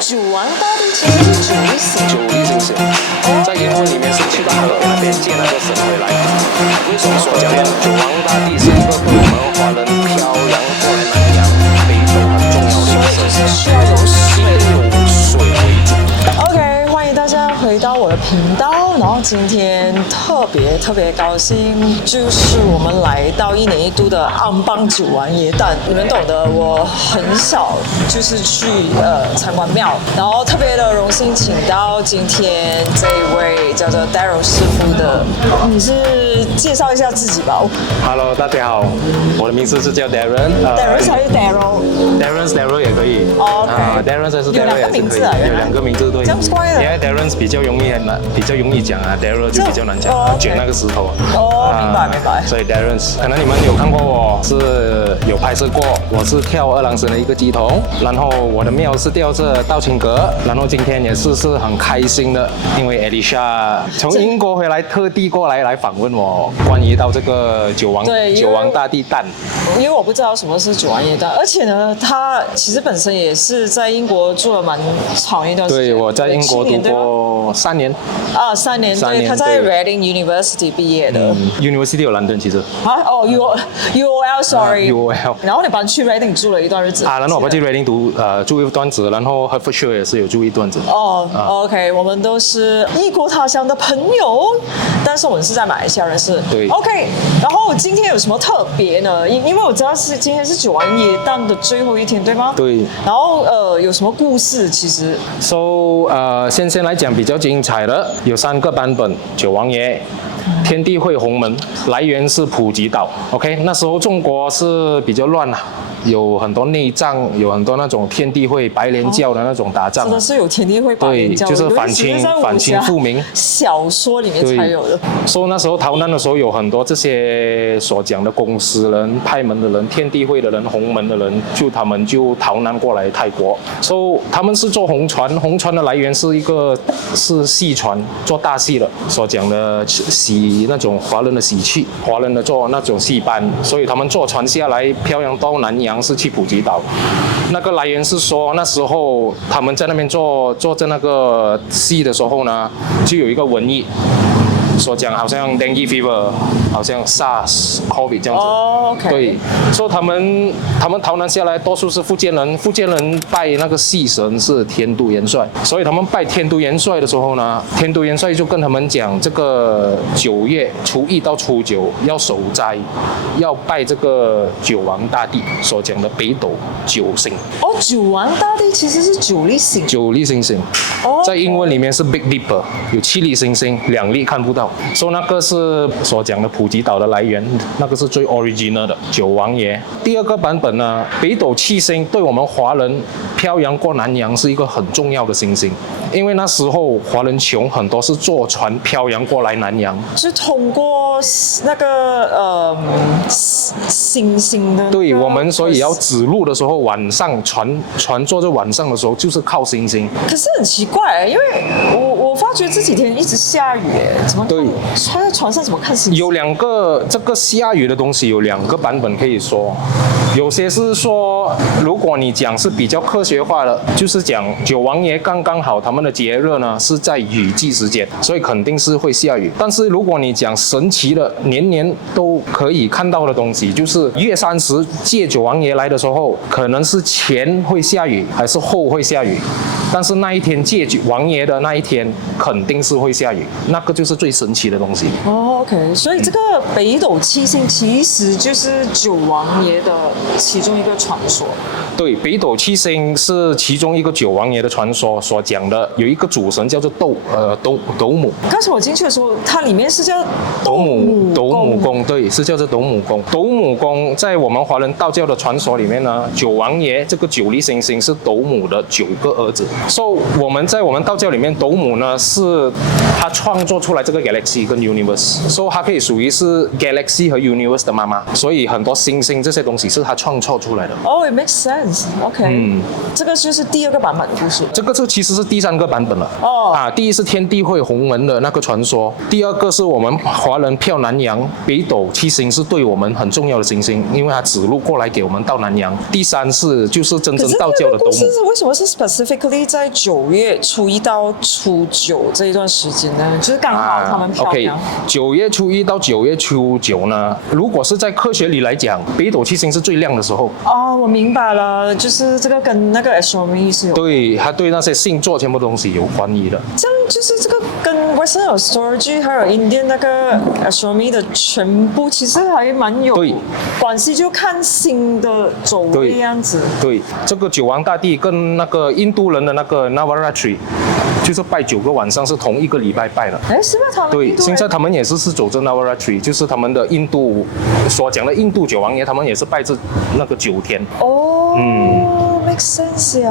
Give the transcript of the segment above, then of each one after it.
九王大帝其实是九力星，九力星星，在英文里面是去到河北那边借那个神回来。为什么说讲呢？九王大帝是一个对我们华人漂洋过来南洋北斗很重要的一个所以神，是需要有水。以水为主。OK， 欢迎大家回到我的频道。然后今天特别高兴，就是我们来到一年一度的安邦九王耶诞，你们懂得。我很少就是去参观庙，然后特别的荣幸请到今天这一位叫做 Daryl 师傅的，你是介绍一下自己吧。Hello， 大家好，我的名字是叫 Darren。Daryl 还是 Darren 也可以。OK Darren 还是 Darren 有两个名字啊，有两个名字对。这样怪的。因为 Darren 比较容易讲啊 ，Darren 就比较难讲，卷那个石头。哦，明白。所以 Darren 可能你们有看过我是有拍摄过，我是跳二郎神的一个乩童，然后我的庙是吊着道清阁，然后今天也是很开心的，因为 Alicia 从英国回来，特地过来访问我，关于到这个九王大帝诞。因为我不知道什么是九王耶诞，而且呢，他其实本身也是在英国住了蛮长一段时间。对，我在英国读过3年。啊，3年，对，他在 Reading University 毕业的。University of London 其实。UOL，sorry。UOL。然后你搬去 Reading 住了一段日子。然后我搬去 Reading 住一段子，然后 Hertfordshire 也是有住一段子。OK， 我们都是异国他乡的朋友，但是我们是在马来西亚认识。对。OK， 然后今天有什么特别呢？因为我知道今天是九王耶诞的最后一天，对吗？对。然后有什么故事？其实。先来讲比较精彩的，有3个版本，九王爷。天地会洪门来源是普吉岛 ，OK， 那时候中国是比较乱啊，有很多内战，有很多那种天地会白莲教的那种打仗，真的是有天地会白莲教，对，就是反清复明，小说里面才有的。所以那时候逃难的时候，有很多这些所讲的公司人、派门的人、天地会的人、洪门的人，他们就逃难过来泰国，所以他们是坐红船，红船的来源是戏船，做大戏的，所讲的那种华人的喜气，华人的做那种戏班，所以他们坐船下来漂洋到南洋是去普吉岛。那个来源是说那时候他们在那边做着那个戏的时候呢，就有一个瘟疫。所讲好像 dengue fever， 好像 SARS、COVID 这样子。OK。对，所以他们逃难下来，多数是福建人。福建人拜那个戏神是天都元帅，所以他们拜天都元帅的时候呢，天都元帅就跟他们讲，这个9月初1到初9要守斋，要拜这个九王大帝所讲的北斗九星。九王大帝其实是9粒星。9粒星星。在英文里面是 Big Dipper， 有7粒星星，2粒看不到。所以那个是所讲的普吉岛的来源，那个是最 original 的九王爷。第2个版本呢，北斗七星对我们华人漂洋过南洋是一个很重要的星星，因为那时候华人穷，很多是坐船漂洋过来南洋，是通过那个星星的。对，我们所以要指路的时候，晚上船坐在晚上的时候就是靠星星。可是很奇怪，因为我发觉这几天一直下雨，怎么？对，在船上怎么看星星？有2个这个下雨的东西有2个版本可以说，有些是说，如果你讲是比较科学化的，就是讲九王爷刚好他们的节日呢是在雨季时间，所以肯定是会下雨。但是如果你讲神奇的年年都可以看到的东西，就是月30借九王爷来的时候，可能是前会下雨还是后会下雨，但是那一天借九王爷的那一天肯定是会下雨，那个就是最神奇的东西。OK， 所以这个北斗七星其实就是九王爷的其中一个传说。对，北斗七星是其中一个九王爷的传说所讲的，有一个主神叫做斗母。刚才我进去的时候，它里面是叫斗母宫，对，是叫做斗母宫。斗母宫在我们华人道教的传说里面呢，九王爷这个9粒星星是斗母的9个儿子。所以我们在我们道教里面，斗母呢是他创作出来这个 galaxy 跟 universe， 所以它可以属于是 galaxy 和 universe 的妈妈。所以很多星星这些东西是他创造出来的。It makes sense。OK，这个就是第2个版本的故事。这个其实是第3个版本了。第一是天地会鸿门的那个传说，第2个是我们华人票南洋，北斗七星是对我们很重要的行星，因为它指路过来给我们到南洋。第3是就是真正道教的斗母。为什么是 specifically 在9月初1到初9这一段时间呢？就是刚好他们漂亮。9月初1到9月初9呢，如果是在科学里来讲，北斗七星是最亮的时候。我明白了，就是这个跟那个 astronomy 是有。对，它对那些星座全部东西有关系的。这样就是这个跟 Western astrology 还有 Indian 那个 astronomy 的全部其实还蛮有关系，就看星的走位样子。对，这个九王大帝跟那个印度人的那个 Navaratri， 就是拜9个晚上是同一个礼拜拜的。是吗？他们对，现在他们也是走着 Navaratri， 就是他们的印度所讲的印度九王爷，他们也是拜这那个9天。make sense 呀。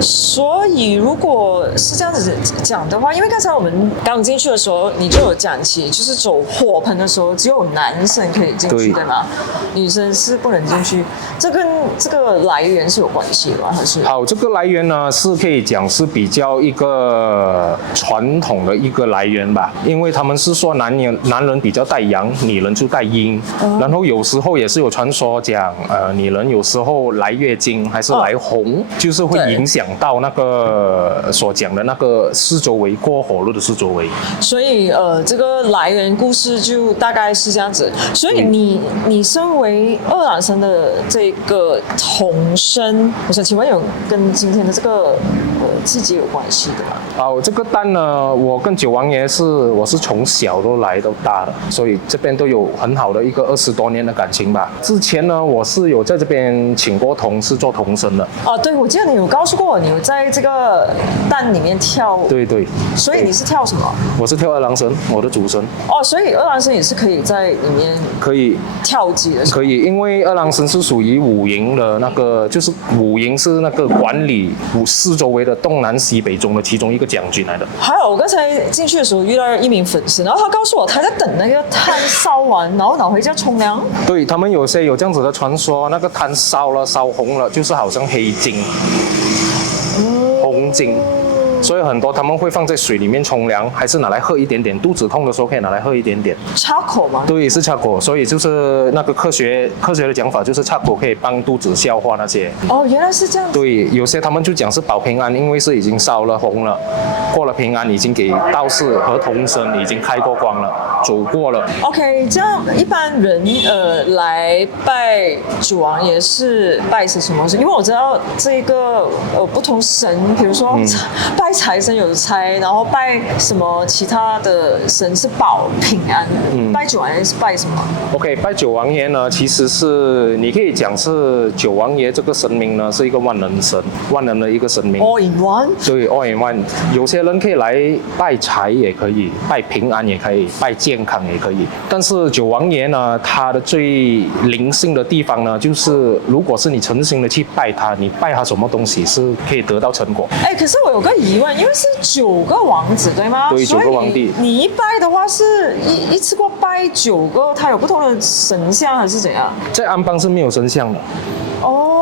所以如果是这样子讲的话，因为刚才我们刚进去的时候，你就有讲起，就是走火盆的时候，只有男生可以进去，对吗？女生是不能进去。这跟这个来源是有关系的吗？还是？好，这个来源呢是可以讲是比较一个传统的一个来源吧，因为他们是说男人比较带阳，女人就带阴，然后有时候也是有传说讲，女人有时候来月经还是来红，就是会影响到那个所讲的那个四周围过火炉的四周围。所以这个来源故事就大概是这样子。所以你身为二郎神的这个童生，我想请问有跟今天的这个季节有关系的吗？这个蛋呢，我跟九王爷我是从小都来到大的，所以这边都有很好的一个20多年的感情吧。之前呢，我是有在这边请过童，是做童生的。对，我记得你有告诉过我，你有在这个蛋里面跳。对。所以你是跳什么？我是跳二郎神，我的主神。所以二郎神也是可以在里面可以跳级的。可以，因为二郎神是属于五营的那个，就是五营是那个管理四周围的东南西北中的其中一个将军来的。还有，我刚才进去的时候遇到一名粉丝，然后他告诉我他在等那个炭烧完，然后拿回家冲凉。对，他们有些有这样子的传说，那个炭烧了烧红了，就是好像黑金、红金。所以很多他们会放在水里面冲凉，还是拿来喝一点点，肚子痛的时候可以拿来喝一点点。插口吗？对，是插口，所以就是那个科学的讲法，就是插口可以帮肚子消化那些。原来是这样。对，有些他们就讲是保平安，因为是已经烧了红了，过了平安，已经给道士和童生已经开过光了，走过了。OK， 这样一般人来拜主王爷是拜什么？因为我知道这个不同神，比如说拜财神有财，然后拜什么其他的神是保平安。拜九王爷是拜什么 ？OK， 拜九王爷呢，其实是你可以讲是九王爷这个神明呢是一个万能神，万能的一个神明。All in one。对 ，All in one。有些人可以来拜财也可以，拜平安也可以，拜健康也可以。但是九王爷呢，他的最灵性的地方呢，就是如果是你诚心的去拜他，你拜他什么东西是可以得到成果。可是我有个疑问，因为是9个王子对吗？对，9个皇帝。你一拜的话是一次过拜9个，他有不同的神像还是怎样？在安邦是没有神像的。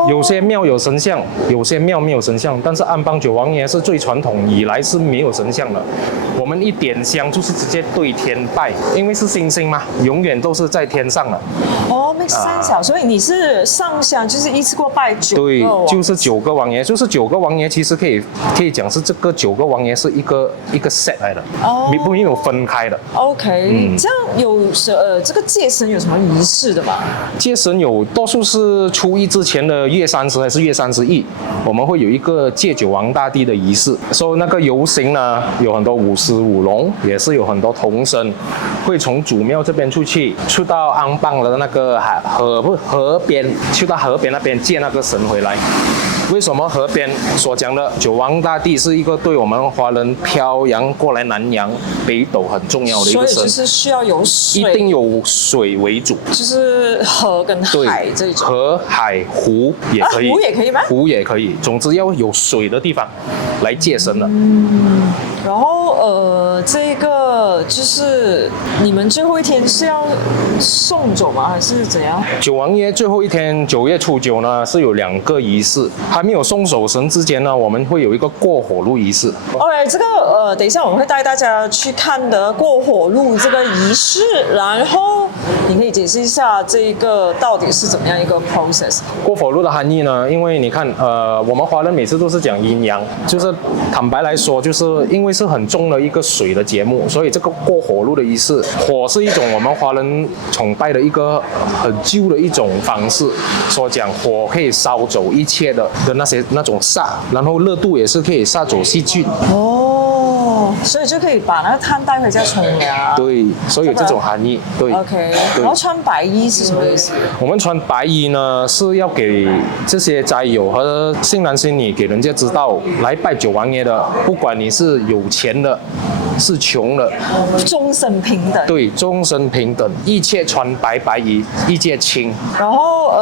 有些庙有神像，有些庙没有神像，但是安邦九王爷是最传统以来是没有神像的。我们一点香就是直接对天拜，因为是星星嘛，永远都是在天上的。make sense。所以你是上香，就是一次过拜9个王。对，就是9个王爷，就是9个王爷，其实可以讲是这个9个王爷是一个 set 来的，没有分开的。OK，这样有这个戒神有什么仪式的吗？戒神有多数是初一之前的月30还是月31，我们会有一个戒九王大帝的仪式。所以那个游行呢，有很多舞狮舞龙，也是有很多童生会从主庙这边出到安邦的那个河边，去到河边那边借那个神回来。为什么河边所讲的九王大帝是一个对我们华人漂洋过来南洋北斗很重要的一所以就个神？是需要有水，一定有水为主，就是河跟海这一种。河、海、湖也可以，湖也可以吗？湖也可以，总之要有水的地方来借神的。然后这个就是你们最后一天是要送走吗？还是怎样？九王爷最后一天9月初9呢，是有2个仪式，还没有送走神之前呢，我们会有一个过火炉仪式。OK， 这个等一下我们会带大家去看的过火炉这个仪式，然后你可以解释一下这个到底是怎么样一个 process。过火炉的含义呢，因为你看，我们华人每次都是讲阴阳，就是坦白来说，就是因为是很重的一个水的节目，所以这个过火炉的仪式，火是一种我们华人崇拜的一个很旧的一种方式，说讲火可以烧走一切的那种煞，然后热度也是可以杀走细菌。所以就可以把那个碳带回家冲凉。对，所以有这种含义。对 ，OK。然后穿白衣是什么意思？我们穿白衣呢，是要给这些斋友和新郎新女给人家知道，来拜九王爷的，不管你是有钱的，是穷的，终身平等。对，终身平等，一切穿白衣，一切亲。然后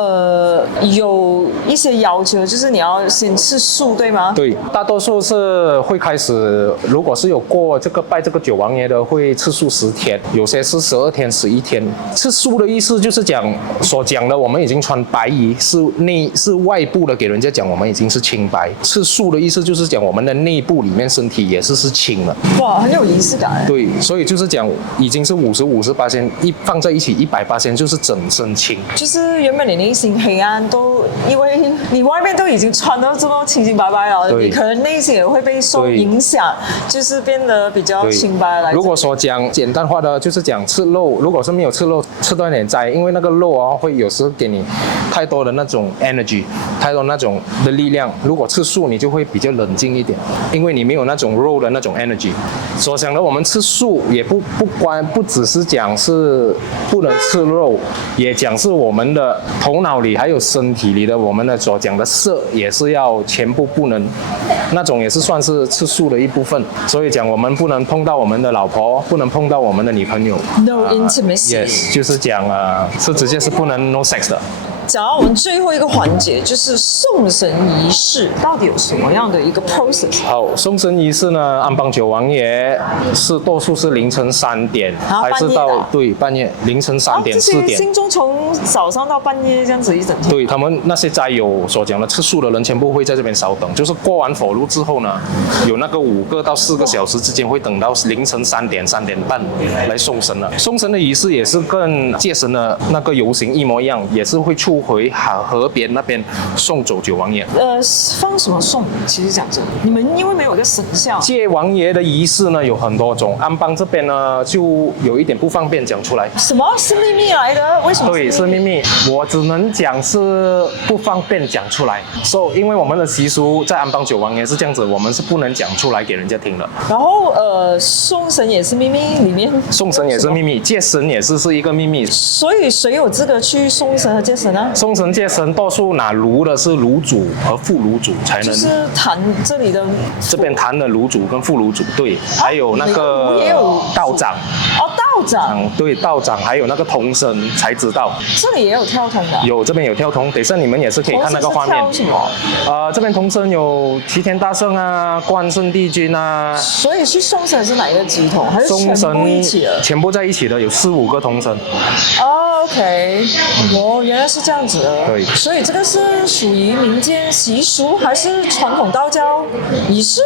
有一些要求，就是你要先吃素，对吗？对，大多数是会开始，如果是有过这个拜这个九王爷的，会吃素10天，有些是12天、11天。吃素的意思就是讲所讲的，我们已经穿白衣，是外部的给人家讲我们已经是清白。吃素的意思就是讲我们的内部里面身体也是清的。哇，很有仪式感。对，所以就是讲已经是50%一放在一起100%，就是整身清。就是原本你内心黑暗，都因为你外面都已经穿到这么清清白白了，你可能内心也会被受影响，就是变得比较清白来。如果说讲简单化的，就是讲吃肉，如果是没有吃肉，吃多一点斋，因为那个肉啊会有时候给你太多的那种 energy， 太多那种的力量。如果吃素，你就会比较冷静一点，因为你没有那种肉的那种 energy。所想的我们吃素也不只是讲是不能吃肉，也讲是我们的头脑里还有身体里的我们的所讲的色也是要全部不能，那种也是算是吃素的一部分。所以讲我们不能碰到我们的老婆，不能碰到我们的女朋友。No intimacy。Yes， 就是讲是直接是不能 no sex 的。讲到我们最后一个环节，就是送神仪式，到底有什么样的一个 process？ 好，送神仪式呢，安邦九王爷是多数是凌晨3点，还是到半夜凌晨3点4点。信众从早上到半夜这样子一整天。对，他们那些斋友所讲的吃素的人，全部会在这边稍等，就是过完火炉之后呢，有那个5个到4个小时之间，会等到凌晨3点3点半来送神了。送神的仪式也是跟借神的那个游行一模一样，也是会出回河边那边送走九王爷。放什么送？其实讲真的，你们因为没有一个神像，借王爷的仪式呢有很多种，安邦这边呢就有一点不方便讲出来。什么是秘密来的？为什么？对，是秘密，我只能讲是不方便讲出来。因为我们的习俗在安邦九王爷是这样子，我们是不能讲出来给人家听的。然后送神也是秘密，里面送神也是秘密，借神也是一个秘密。所以谁有资格去送神和借神呢？送神借神，多数拿炉的是炉主和副炉主才能。就是坛这里的这边坛的炉主跟副炉主，对，还有那个也有道长。哦，道长。对，道长还有那个童神才知道。这里也有跳童的。有，这边有跳童，等一下你们也是可以看那个画面。童神是跳什么？这边童神有齐天大圣啊，关圣帝君啊。所以去送神是哪一个乩童？还是全部一起的？全部在一起的，有4、5个童神。哦 ，OK， 原来是这样子的。对。所以这个是属于民间习俗还是传统道教仪式？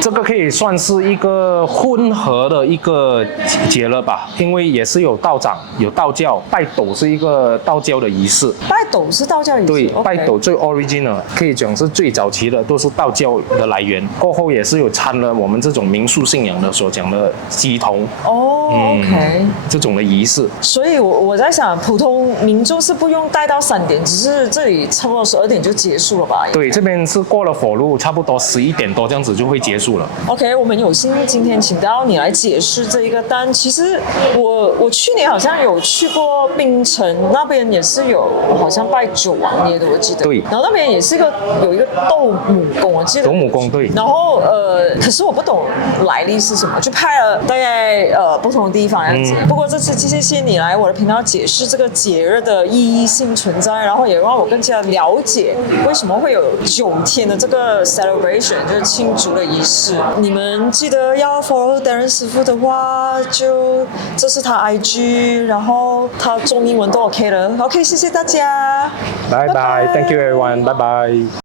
这个可以算是一个混合的一个节了吧，因为也是有道长，有道教，拜斗是一个道教的仪式。拜斗是道教仪式。对，拜斗最 original， 可以讲是最早期的，都是道教的来源。过后也是有掺了我们这种民俗信仰的所讲的乩童。哦 ，OK， 这种的仪式。所以我在想，普通民众是不用待到3点，只是这里差不多12点就结束了吧？对，这边是过了火炉，差不多11点多这样子就会结束了。OK， 我们有幸今天请到你来解释这一个，但其实我去年好像有去过槟城那边，也是有好像拜九王爷的，我记得。对。然后那边也是有一个斗母宫，我记得斗母宫对。然后可是我不懂来历是什么，就拍了大概不同的地方这样子。不过这次谢谢你来我的频道解释这个节日的意义性存在，然后也让我更加了解为什么会有9天的这个 celebration， 就是庆祝的仪式。你们记得要 follow Darren 师傅的话，就这是他 IG， 然后他中英文都 OK 了。OK， 谢谢大家，拜拜 ，Thank you everyone， 拜拜。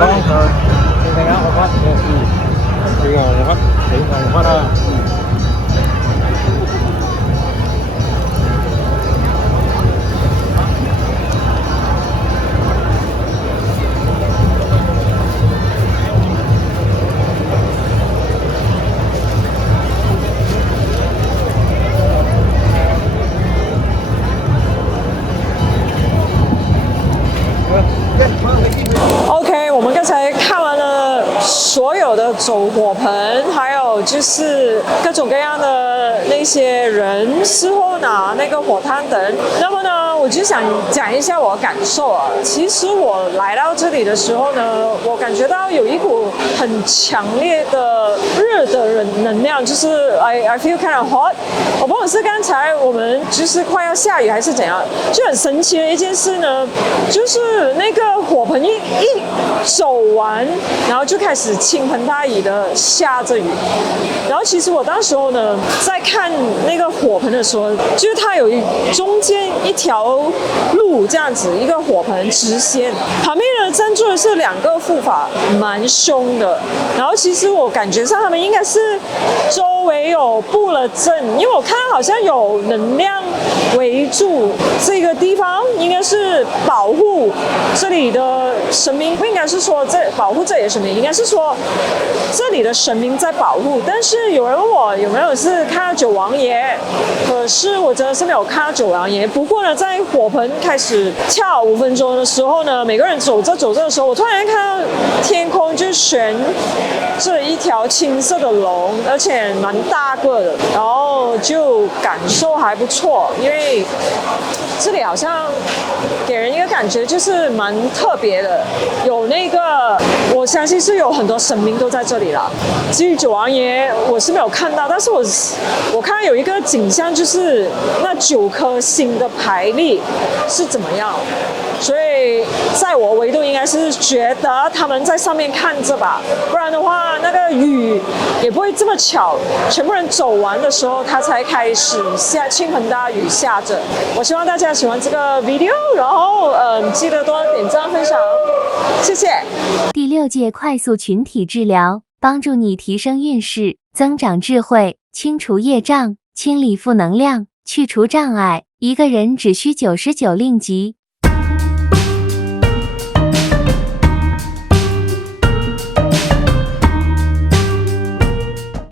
vâng cái áo một phát cái một phát đấy một phát ra OK， 我们刚才看完了所有的走火盆，还有就是各种各样的那些人事后拿那个火炭灯。那么呢，我就想讲一下我的感受啊。其实我来到这里的时候呢，我感觉到有一股很强烈的热的能量，就是 I feel kind of hot。我不懂是刚才我们就是快要下雨还是怎样，就很神奇的一件事呢，就是那个火盆一走完，然后就开始倾盆大雨的下着雨。然后其实我当时候呢，在看那个火盆的时候，就是它有中间一条路这样子，一个火盆直线，旁边呢站住的是2个护法，蛮凶的。然后其实我感觉上他们应该是周围有布了阵，因为我看到好像有能量围住这个地方，应该是保护这里的神明，不应该是说保护这里的神明，应该是说这里的神明在保护。但是有人问我有没有是看到九王爷，可是我真的是没有看到九王爷。不过呢，在火盆开始跳5分钟的时候呢，每个人走着的时候，我突然看到天空就悬着一条青色的龙，而且蛮大个的，然后就感受还不错，因为这里好像给人一个感觉就是蛮特别的，有那个我相信是有很多神明都在这里了。至于九王爷我是没有看到，但是我看到有一个景象，就是那9颗星的排列是怎么样，所以在我维度应该是觉得他们在上面看着吧，不然的话那个雨也不会这么巧，全部人走完的时候它才开始倾盆大雨下着。我希望大家喜欢这个 video， 然后记得多点赞分享，谢谢。第6届快速群体治疗，帮助你提升运势，增长智慧，清除业障，清理负能量，去除障碍。一个人只需99令吉。